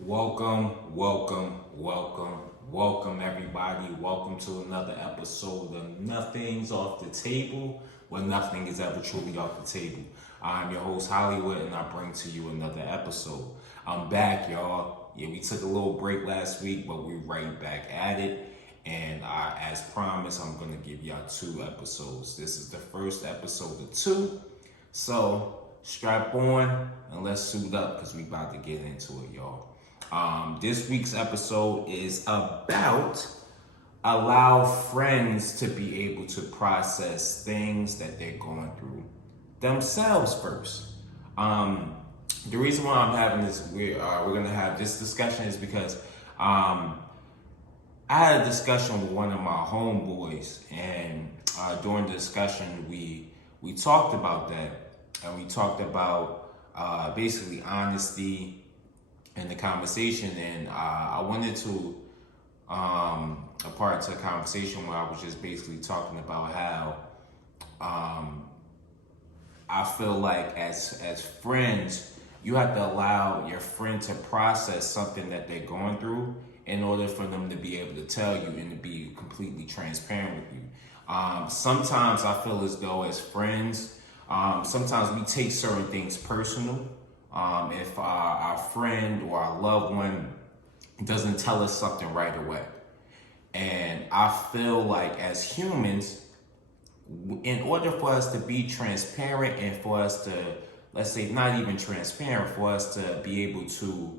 Welcome, everybody. Welcome to another episode of Nothing's Off the Table, where nothing is ever truly off the table. I'm your host, Hollywood, and I bring to you another episode. I'm back, y'all. Yeah, we took a little break last week, but we're right back at it. And as promised, I'm going to give y'all two episodes. This is the first episode of two. So strap on and let's suit up because we about to get into it, y'all. This week's episode is about allow friends to be able to process things that they're going through themselves first. The reason why I'm having this, we're gonna have this discussion is because I had a discussion with one of my homeboys, and during the discussion, we talked about that, and we talked about basically honesty in the conversation, and I went into a part to a conversation where I was just basically talking about how I feel like as friends, you have to allow your friend to process something that they're going through in order for them to be able to tell you and to be completely transparent with you. Sometimes I feel as though as friends, sometimes we take certain things personal. If our friend or our loved one doesn't tell us something right away. And I feel like as humans, in order for us to be transparent and for us to, let's say, not even transparent, for us to be able to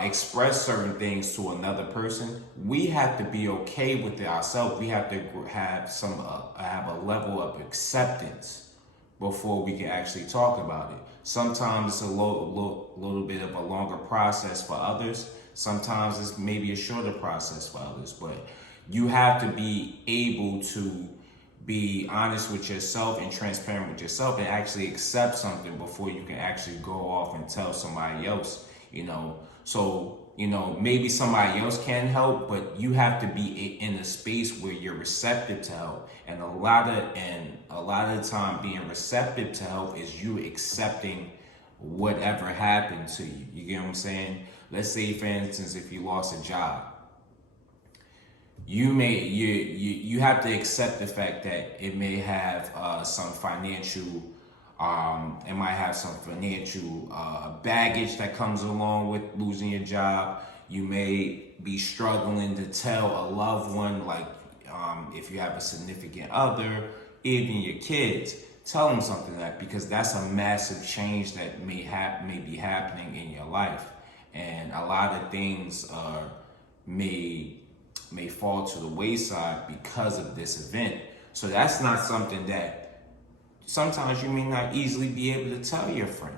express certain things to another person, we have to be okay with it ourselves. We have to have a level of acceptance before we can actually talk about it. Sometimes it's a little bit of a longer process for others. Sometimes it's maybe a shorter process for others. But you have to be able to be honest with yourself and transparent with yourself and actually accept something before you can actually go off and tell somebody else, So, maybe somebody else can help, but you have to be in a space where you're receptive to help. And a lot of the time being receptive to help is you accepting whatever happened to you. You get what I'm saying? Let's say, for instance, if you lost a job, you have to accept the fact that it may have some financial it might have some financial baggage that comes along with losing your job. You may be struggling to tell a loved one, like if you have a significant other, even your kids, tell them something like that, because that's a massive change that may be happening in your life, and a lot of things may fall to the wayside because of this event. So that's not something that sometimes you may not easily be able to tell your friend.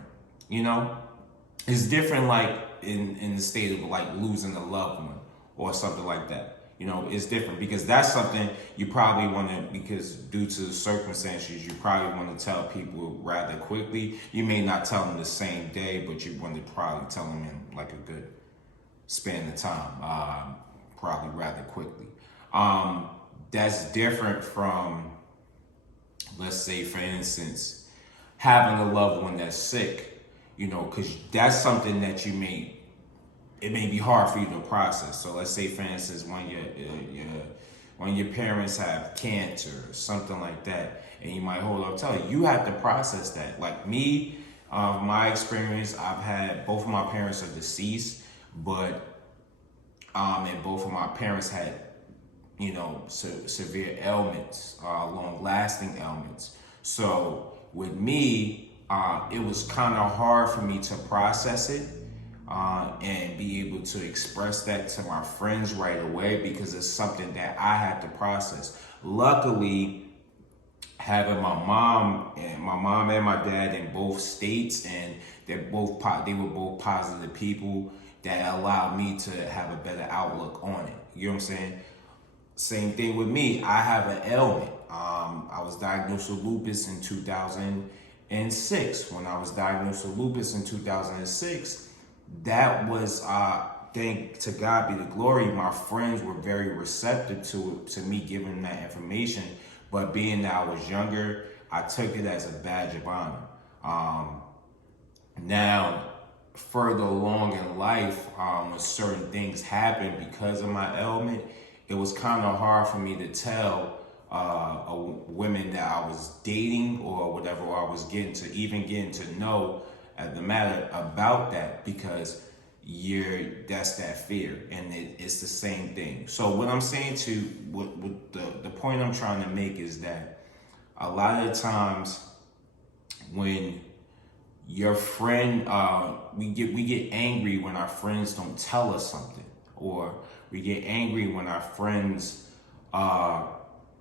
It's different, like in the state of like losing a loved one or something like that. It's different because that's something you probably want to, because due to the circumstances, you probably want to tell people rather quickly. You may not tell them the same day, but you want to probably tell them in like a good span of time, probably rather quickly. That's different from, let's say, for instance, having a loved one that's sick, because that's something that it may be hard for you to process. So let's say, for instance, when your parents have cancer or something like that, and you might hold up, tell you have to process that. Like me, my experience, I've had both of my parents are deceased, but and both of my parents had severe ailments, long-lasting ailments. So with me, it was kind of hard for me to process it and be able to express that to my friends right away, because it's something that I had to process. Luckily, having my mom and my dad in both states, and they were both positive people that allowed me to have a better outlook on it. You know what I'm saying? Same thing with me. I have an ailment. I was diagnosed with lupus in 2006. When I was diagnosed with lupus in 2006, that was, thank to God be the glory, my friends were very receptive to me giving that information. But being that I was younger, I took it as a badge of honor. Now, further along in life, when certain things happened because of my ailment, it was kind of hard for me to tell women that I was dating or whatever, or I was getting to know the matter about that, because that's that fear, and it's the same thing. So what I'm saying to what the point I'm trying to make is that a lot of times when your friend, we get angry when our friends don't tell us something, or we get angry when our friends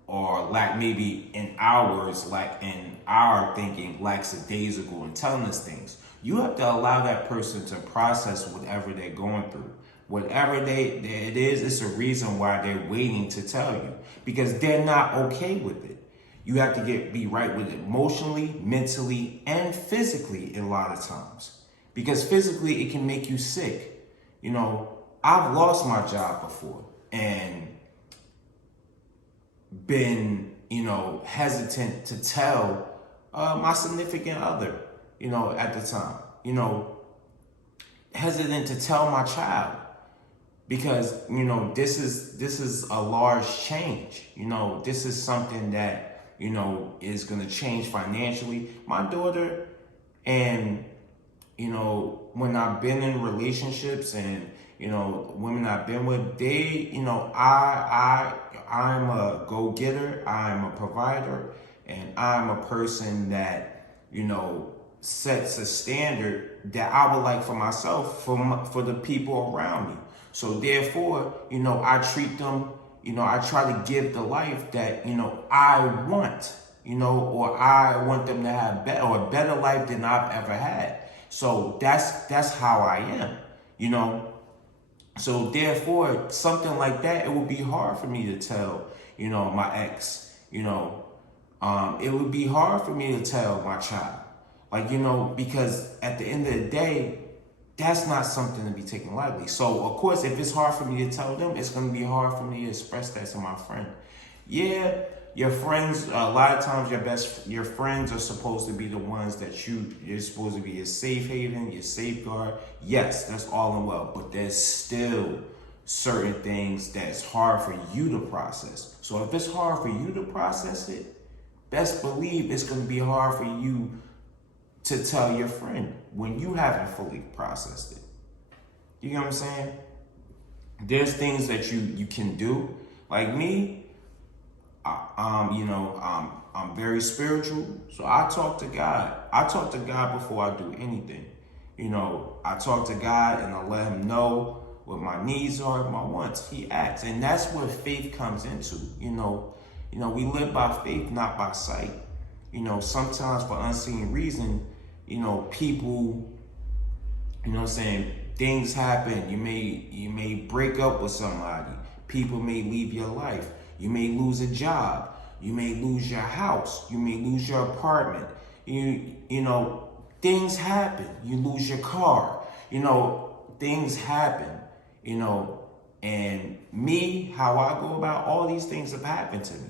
or lack, maybe in ours, like in our thinking, lackadaisical in telling us things. You have to allow that person to process whatever they're going through. Whatever it is, it's a reason why they're waiting to tell you, because they're not okay with it. You have to be right with it emotionally, mentally, and physically a lot of times. Because physically, it can make you sick. You know, I've lost my job before and been, hesitant to tell my significant other, at the time, hesitant to tell my child, because, this is a large change. This is something that, is going to change financially. My daughter, and, when I've been in relationships and, women I've been with, they, I'm a go-getter, I'm a provider, and I'm a person that, sets a standard that I would like for myself, for the people around me. So therefore, I treat them, I try to give the life that, I want, or I want them to have a better life than I've ever had. So that's how I am. So therefore, something like that, it would be hard for me to tell, my ex, it would be hard for me to tell my child, because at the end of the day, that's not something to be taken lightly. So of course, if it's hard for me to tell them, it's going to be hard for me to express that to my friend. Yeah, your friends, a lot of times your friends are supposed to be the ones that you're supposed to be your safe haven, your safeguard. Yes, that's all and well, but there's still certain things that's hard for you to process. So if it's hard for you to process it, best believe it's going to be hard for you to tell your friend when you haven't fully processed it. You get what I'm saying? There's things that you can do. Like me, I'm very spiritual, so I talk to God. I talk to God before I do anything. I talk to God and I let him know what my needs are, my wants. He acts, and that's what faith comes into. We live by faith, not by sight. Sometimes for unseen reason, people, things happen. You may break up with somebody. People may leave your life. You may lose a job. You may lose your house. You may lose your apartment. Things happen. You lose your car. Things happen. And me, how I go about, all these things have happened to me.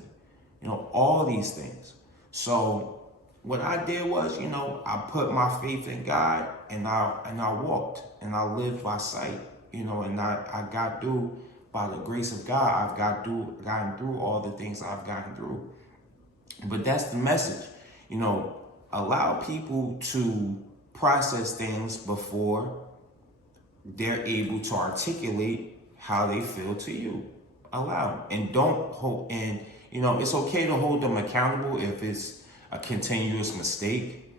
All these things. So what I did was, I put my faith in God, and I walked and I lived by sight, and I got through. By the grace of God, I've gotten through all the things I've gotten through. But that's the message. Allow people to process things before they're able to articulate how they feel to you. Allow them. And don't hold, and it's okay to hold them accountable if it's a continuous mistake.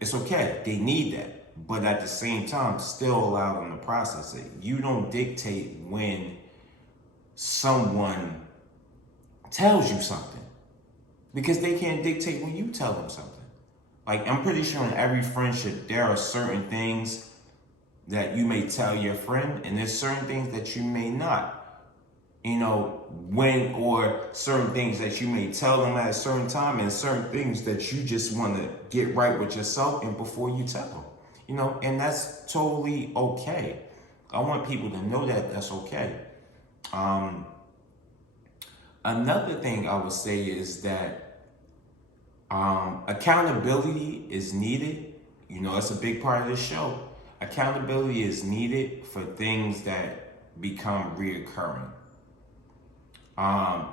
It's okay. They need that. But at the same time, still allow them to process it. You don't dictate when someone tells you something, because they can't dictate when you tell them something. Like, I'm pretty sure in every friendship, there are certain things that you may tell your friend, and there's certain things that you may not. Or certain things that you may tell them at a certain time, and certain things that you just want to get right with yourself and before you tell them. And that's totally okay. I want people to know that that's okay. Another thing I would say is that accountability is needed. It's a big part of this show. Accountability is needed for things that become reoccurring.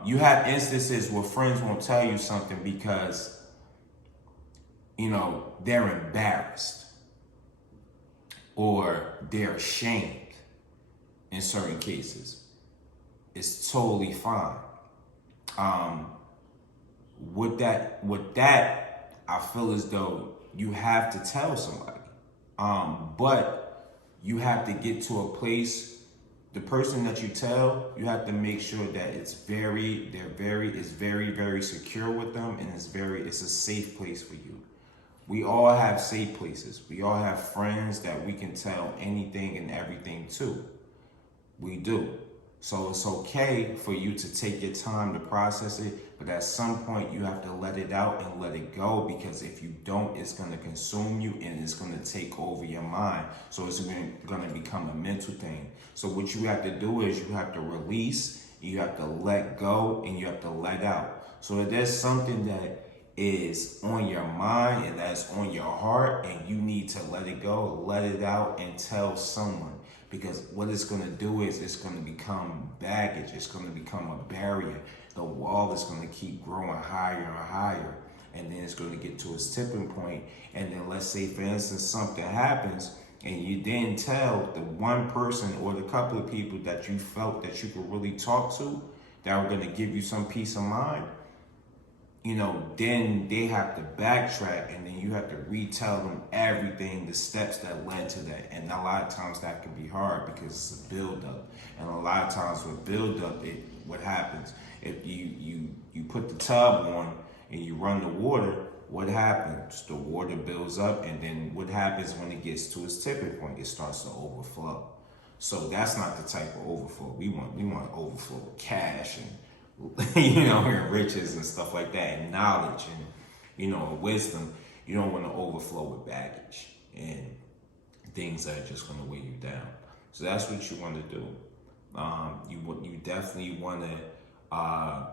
You have instances where friends won't tell you something because, they're embarrassed or they're ashamed in certain cases. It's totally fine. With that, I feel as though you have to tell somebody. But you have to get to a place, the person that you tell, you have to make sure that it's very, very secure with them, and it's a safe place for you. We all have safe places. We all have friends that we can tell anything and everything to. We do. So it's okay for you to take your time to process it, but at some point you have to let it out and let it go, because if you don't, it's going to consume you and it's going to take over your mind. So it's going to become a mental thing. So what you have to do is you have to release, you have to let go, and you have to let out. So if there's something that is on your mind and that's on your heart and you need to let it go, let it out and tell someone. Because what it's going to do is it's going to become baggage. It's going to become a barrier. The wall is going to keep growing higher and higher. And then it's going to get to its tipping point. And then let's say, for instance, something happens and you didn't tell the one person or the couple of people that you felt that you could really talk to that were going to give you some peace of mind. Then they have to backtrack, and then you have to retell them everything, the steps that led to that. And a lot of times that can be hard because it's a buildup. And a lot of times with buildup, what happens? If you put the tub on and you run the water, what happens? The water builds up, and then what happens when it gets to its tipping point? It starts to overflow. So that's not the type of overflow. We want overflow with cash and and riches and stuff like that, and knowledge and, wisdom. You don't want to overflow with baggage and things that are just going to weigh you down. So that's what you want to do. You definitely want to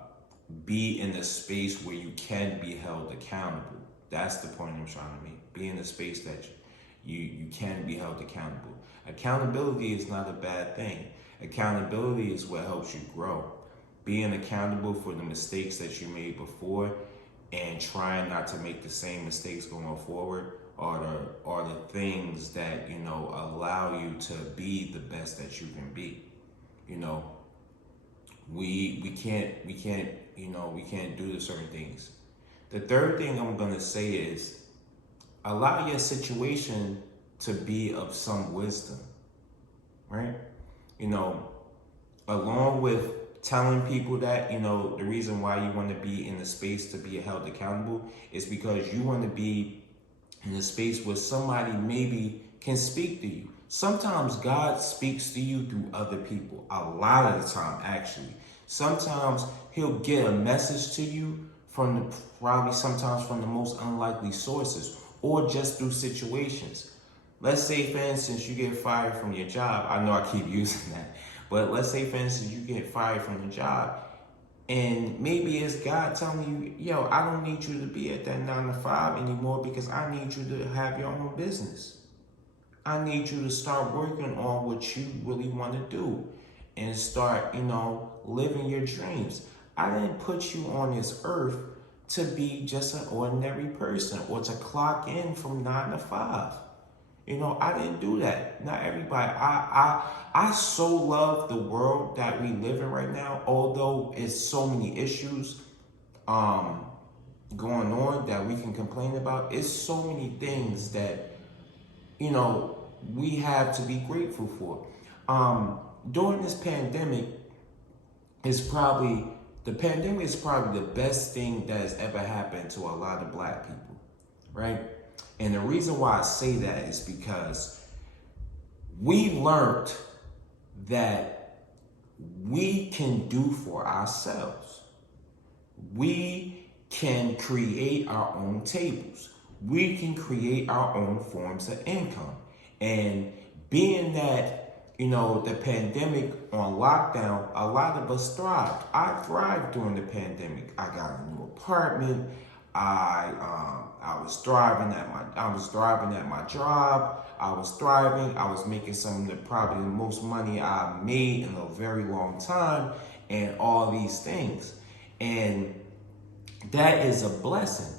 be in a space where you can be held accountable. That's the point I'm trying to make. Be in a space that you can be held accountable. Accountability is not a bad thing. Accountability is what helps you grow. Being accountable for the mistakes that you made before and trying not to make the same mistakes going forward are the things that, allow you to be the best that you can be. We can't do the certain things. The third thing I'm gonna say is allow your situation to be of some wisdom, right? Along with telling people that, the reason why you want to be in the space to be held accountable is because you want to be in a space where somebody maybe can speak to you. Sometimes God speaks to you through other people. A lot of the time, actually. Sometimes he'll get a message to you probably sometimes from the most unlikely sources, or just through situations. Let's say, for instance, you get fired from your job. I know I keep using that. But let's say, for instance, you get fired from the job, and maybe it's God telling you, I don't need you to be at that 9 to 5 anymore because I need you to have your own business. I need you to start working on what you really want to do and start, living your dreams. I didn't put you on this earth to be just an ordinary person or to clock in from 9 to 5. I didn't do that. Not everybody. I so love the world that we live in right now, although it's so many issues going on that we can complain about. It's so many things that, we have to be grateful for. During this pandemic, the pandemic is probably the best thing that has ever happened to a lot of Black people, right? And the reason why I say that is because we learned that we can do for ourselves. We can create our own tables. We can create our own forms of income. And being that, the pandemic on lockdown, a lot of us thrived. I thrived during the pandemic. I got a new apartment. I was thriving at my job. I was thriving. I was making some of the probably the most money I've made in a very long time, and all these things. And that is a blessing.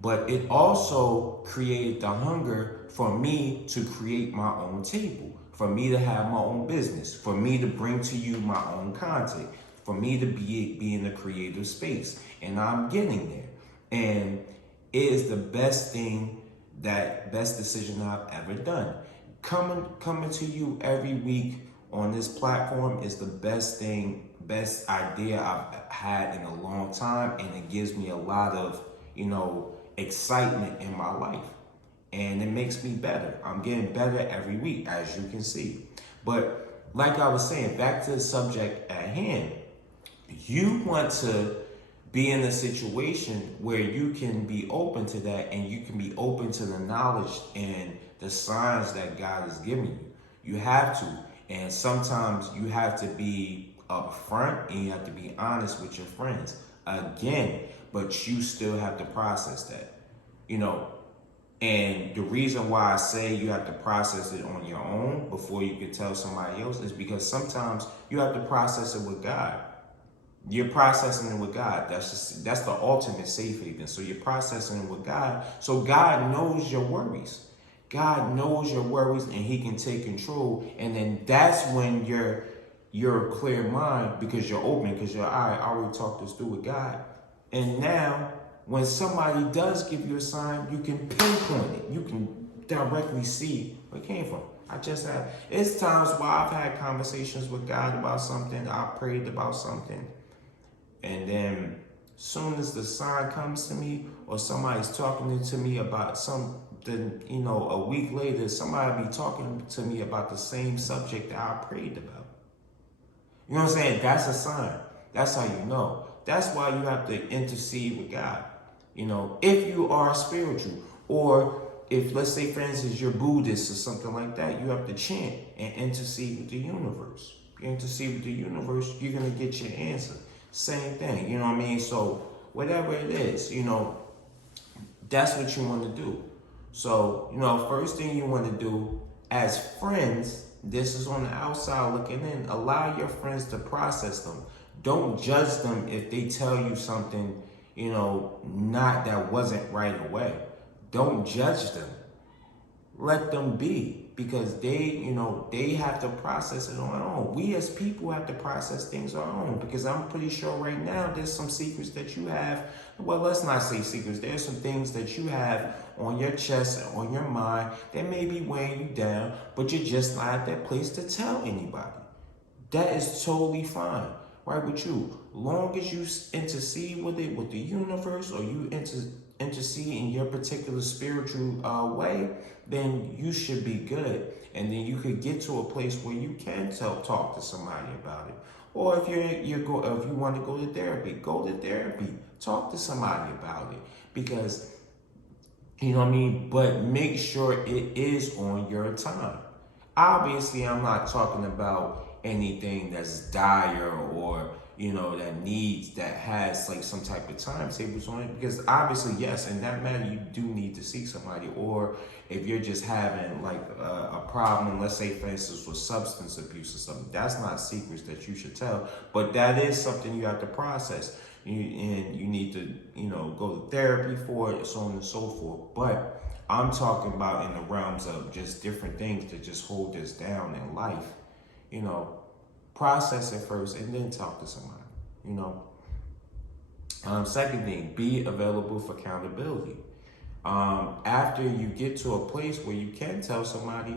But it also created the hunger for me to create my own table, for me to have my own business, for me to bring to you my own content, for me to be in a creative space. And I'm getting there. And it is the best thing, that best decision I've ever done. Coming to you every week on this platform is the best thing, best idea I've had in a long time, and it gives me a lot of, excitement in my life. And it makes me better. I'm getting better every week, as you can see. But like I was saying, back to the subject at hand, you want to be in a situation where you can be open to that, and you can be open to the knowledge and the signs that God is giving you. You have to. And sometimes you have to be upfront, and you have to be honest with your friends. Again, but you still have to process that, And the reason why I say you have to process it on your own before you can tell somebody else is because sometimes you have to process it with God. You're processing it with God. That's the ultimate safe haven. So you're processing it with God. So God knows your worries. God knows your worries, and He can take control. And then that's when you're clear mind, because you're open, because you're, all right, I already talked this through with God. And now when somebody does give you a sign, you can pinpoint it. You can directly see where it came from. It's times where I've had conversations with God about something. I prayed about something. And then soon as the sign comes to me, or somebody's talking to me about something, a week later, somebody be talking to me about the same subject that I prayed about. You know what I'm saying? That's a sign. That's how you know. That's why you have to intercede with God. If you are spiritual, or if, let's say, for instance, you're Buddhist or something like that, you have to chant and intercede with the universe. You intercede with the universe, you're going to get your answer. Same thing, you know what I mean? So whatever it is, that's what you want to do. So, first thing you want to do as friends, this is on the outside looking in, allow your friends to process them. Don't judge them if they tell you something, that wasn't right away. Don't judge them. Let them be, because they have to process it on their own. We as people have to process things on our own, because I'm pretty sure right now there's some secrets that you have. Well, let's not say secrets. There's some things that you have on your chest, on your mind, that may be weighing you down, but you're just not at that place to tell anybody. That is totally fine, right, with you. Long as you intercede with it, with the universe, or you intercede in your particular spiritual way, then you should be good. And then you could get to a place where you can talk to somebody about it. Or if if you want to go to therapy, go to therapy. Talk to somebody about it. Because, but make sure it is on your time. Obviously, I'm not talking about anything that's dire, or that has like some type of timetables on it, because obviously, yes, in that matter, you do need to see somebody. Or if you're just having like a problem, let's say for instance with substance abuse or something, that's not secrets that you should tell, but that is something you have to process. And you need to go to therapy for it, so on and so forth. But I'm talking about in the realms of just different things that just hold us down in life. Process it first and then talk to somebody. Second thing, be available for accountability. After you get to a place where you can tell somebody,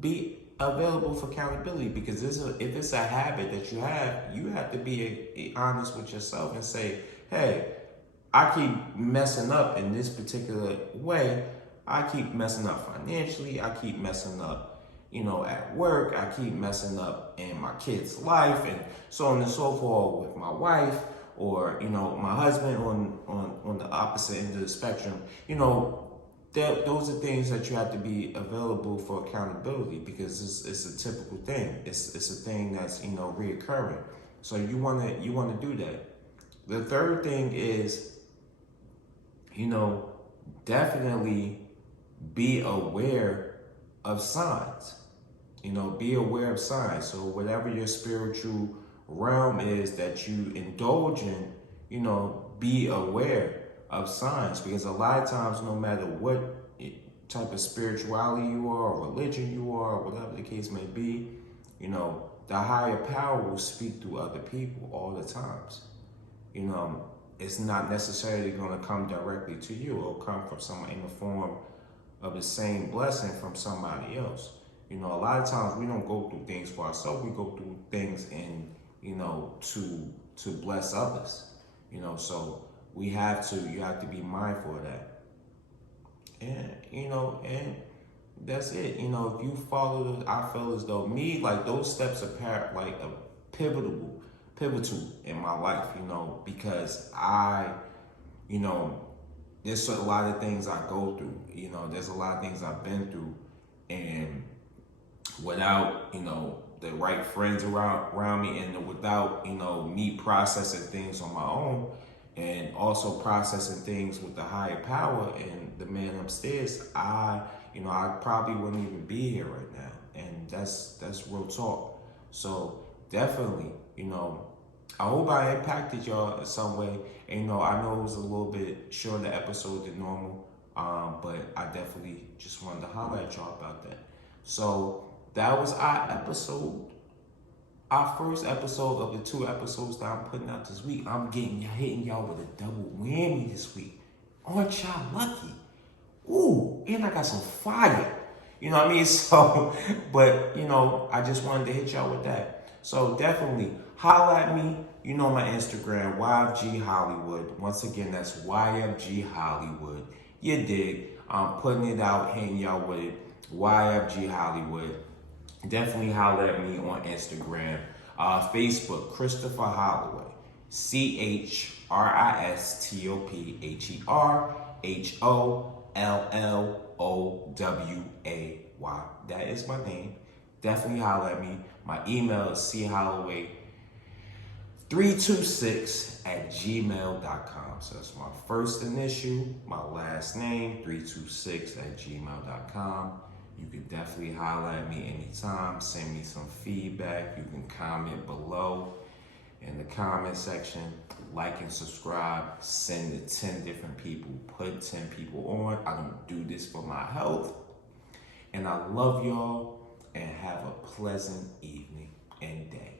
be available for accountability, because if it's a habit that you have to be honest with yourself and say, hey, I keep messing up in this particular way. I keep messing up financially. I keep messing up at work. I keep messing up in my kid's life, and so on and so forth, with my wife, or my husband on the opposite end of the spectrum. Those are things that you have to be available for accountability, because it's a typical thing. It's a thing that's reoccurring. So you want to do that. The third thing is definitely be aware of signs. You know, be aware of signs. So whatever your spiritual realm is that you indulge in, you know, be aware of signs, because a lot of times, no matter what type of spirituality you are, or religion you are, or whatever the case may be, you know, the higher power will speak through other people all the times. You know, it's not necessarily going to come directly to you. It'll come from someone in the form of the same blessing from somebody else. You know, a lot of times we don't go through things for ourselves. We go through things you know, to bless others. You know, so you have to be mindful of that. And, you know, and that's it. You know, if you follow I feel as though like those steps are like a pivotal in my life, you know, because you know, there's a lot of things I go through, you know, there's a lot of things I've been through, and without, you know, the right friends around me, and without, you know, me processing things on my own, and also processing things with the higher power and the man upstairs, you know, I probably wouldn't even be here right now. And that's real talk. So definitely, you know, I hope I impacted y'all in some way. And, you know, I know it was a little bit shorter episode than normal, but I definitely just wanted to holler at y'all about that. So that was our first episode of the 2 episodes that I'm putting out this week. I'm hitting y'all with a double whammy this week. Aren't y'all lucky? Ooh, and I got some fire. You know what I mean? So, but, you know, I just wanted to hit y'all with that. So definitely holla at me. You know my Instagram, YFG Hollywood. Once again, that's YFG Hollywood. You dig? I'm putting it out, hitting y'all with it. YFG Hollywood. Definitely holler at me on Instagram. Facebook, Christopher Holloway. ChristopherHolloway. That is my name. Definitely holler at me. My email is cholloway326@gmail.com. So that's my first initial, my last name, 326@gmail.com. You can definitely holler at me anytime. Send me some feedback. You can comment below in the comment section. Like and subscribe. Send it to 10 different people. Put 10 people on. I don't do this for my health. And I love y'all, and have a pleasant evening and day.